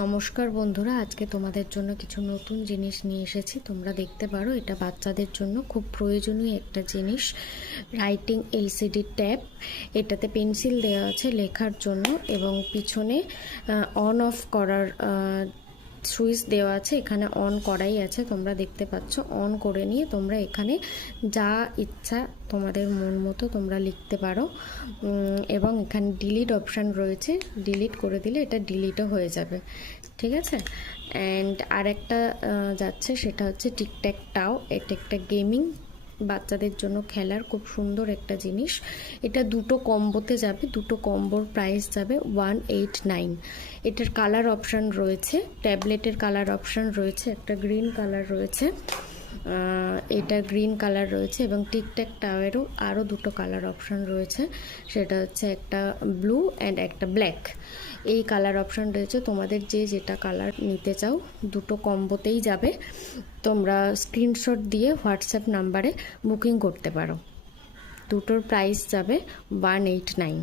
নমস্কার বন্ধুরা, আজকে তোমাদের জন্য কিছু নতুন জিনিস নিয়ে এসেছি। তোমরা দেখতে পারো, এটা বাচ্চাদের জন্য খুব প্রয়োজনীয় একটা জিনিস, রাইটিং এলসিডি ট্যাব। এটাতে পেন্সিল দেওয়া আছে লেখার জন্য এবং পিছনে অন অফ করার সুইচ দেওয়া আছে। এখানে অন করাই আছে, তোমরা দেখতে পাচ্ছ। অন করে নিয়ে তোমরা এখানে যা ইচ্ছা তোমাদের মন মতো তোমরা লিখতে পারো এবং এখানে ডিলিট অপশান রয়েছে, ডিলিট করে দিলে এটা ডিলিটও হয়ে যাবে, ঠিক আছে। অ্যান্ড আরেকটা যাচ্ছে, সেটা হচ্ছে টিকট্যাক টাও। এটা একটা গেমিং, বাচ্চাদের জন্য খেলার খুব সুন্দর একটা জিনিস। এটা দুটো কম্বোতে যাবে, দুটো কম্বোর প্রাইস যাবে 189। এটার কালার অপশান রয়েছে, ট্যাবলেটের কালার অপশান রয়েছে, একটা গ্রিন কালার রয়েছে, এটা গ্রিন কালার রয়েছে এবং টিকট্যাক টাওয়ারেও আরও দুটো কালার অপশান রয়েছে, সেটা হচ্ছে একটা ব্লু অ্যান্ড একটা ব্ল্যাক। এই কালার অপশান রয়েছে, তোমাদের যে যেটা কালার নিতে চাও দুটো কম্বোতেই যাবে। তোমরা স্ক্রিনশট দিয়ে হোয়াটসঅ্যাপ নাম্বারে বুকিং করতে পারো। দুটোর প্রাইস যাবে 189।